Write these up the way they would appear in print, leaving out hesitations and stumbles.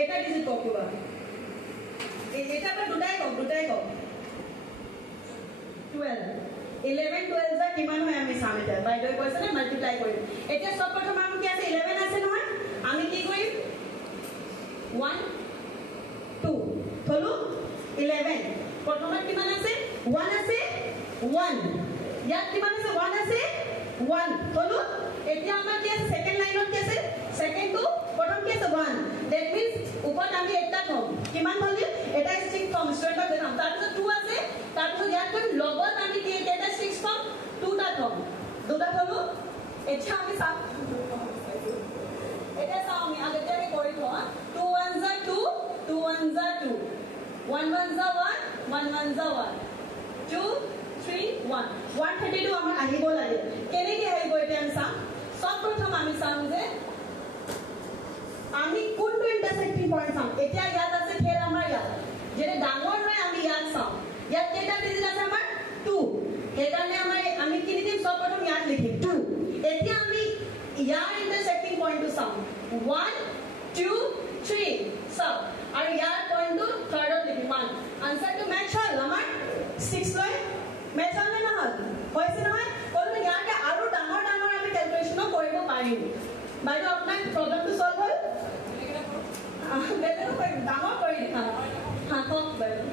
এটা ডিজিট কওক কিবা এটা আমরা দুটাই কওক 12 11 12 যা কিমান হয় আমি চাম এটা বাইদেউ কৈছে না মাল্টিপ্লাই কৰিম এতিয়া সব প্ৰথম আমি কি আছে 11 আছে নহয় আমি কি কৰিম 1 2 থলো 11 প্ৰথমত কিমান আছে 1 আছে 1 ইয়াত কিমান আছে 1 আছে 1 থলো এতিয়া আমাৰ কি আছে সেকেন্ড লাইনত কি আছে সেকেন্ড টু প্ৰথম কি আছে 1 দ্যাট মিন্স উপৰত আমি এটা কম কিমান হলি এটা স্ট্ৰিং ফৰ্ম স্টুডেন্টক দেখাম তাৰপিছত 2 আছে তাৰপিছত ইয়াত কম লগত আমি কি এটা স্ট্রিং ফর্ম 2টা কম দুটা থলো এতিয়া আমি চাম এটা চাও আমি আগতে আমি কৰি থোৱা 2 1 যা 2 2 1 যা 2 1 1 যা 1 1 1 যা 1 2 3 1 132 আমাৰ আহিব লাগে কেনেকৈ আহিব এতিয়া আমি চাম সব প্ৰথম আমি চাম যে আমি কোনটো ইন্টাৰসেক্টিং পয়েন্ট চাম এতিয়া ইয়াত আছে ফেৰ আমাৰ ইয়াত যেনে ডাঙৰ হয় আমি ইয়াত চাম ইয়াত কেটা ডিজিট আছে আমাৰ 2 সেইকাৰণে আমি কি লিখিম সব প্ৰথম ইয়াত লিখিম 2 এতিয়া আমি ইয়াৰ ইন্টাৰসেক্টিং পয়েন্টটো চাম 1 2 3 সব আৰু ইয়াৰ পয়েন্টটো থাৰ্ডত লিখিম 1 আনসাৰটো মেচ হ'ল আমাৰ 6 লৈ মেচ হ'ল না হ'ল হৈছে নহয় কোনটো ইয়াতে আৰু ডাঙৰ আমি ক্যালকুলেশনও কৰিব পাৰিম বাইদেউ আপোনাৰ প্ৰবলেমটো সলভ হ'ল বেটাৰ হয় ডাঙৰ কৰি দেখা হ্যাঁ কওক বাইদেউ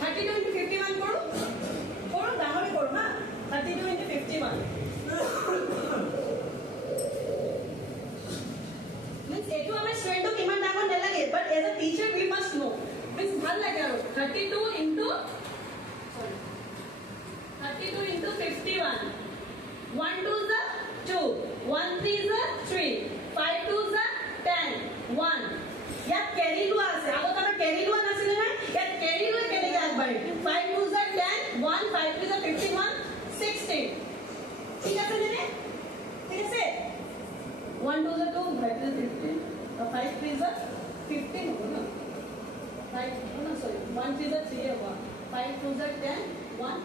32 into 51 কৰো ডাঙৰ কৰো না 32 into 51 means etu আমাৰ স্টুডেন্টক ইমান ডাঙৰ নালাগে but as a teacher we must know means ভাল লাগে আৰু 32 into 51 1 2 is 2 1 3 is 3 5 2 is 10 1 ইয়াত ক্যারি লোৱা আছে আগত আমাৰ ক্যাৰি লোৱা নাছিল না ইয়াত ক্যারি লৈ কেনেকৈ আগবাঢ়ি 5 2 is 10 1 5 3 is 51 16 ঠিক আছে নে ঠিক আছে 1 2 is 2 5 3 is 15 5 3 is 15 हो ना 5 no sorry 1 3 is 3 होगा 5 2 is 10 1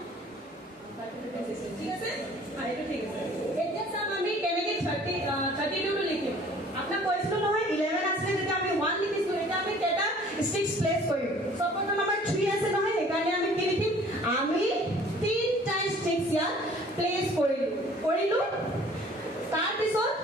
ঠিক আছে আইটো ঠিক আছে এতিয়া চাম আমি কেনেকৈ 32 টো লিখিম আপনার কৈছিল নহয় 11 আছে যেটা আমি 1 লিখিছো এটা আমি কেটা স্ট্রিক্স প্লেস কৰিম সব প্ৰথম আমাৰ 3 আছে নহয় সেইকাৰণে আমি কি লিখিম আমি 3টা স্ট্ৰিক্স ইয়াত প্লেস কৰিলো তাৰ পিছত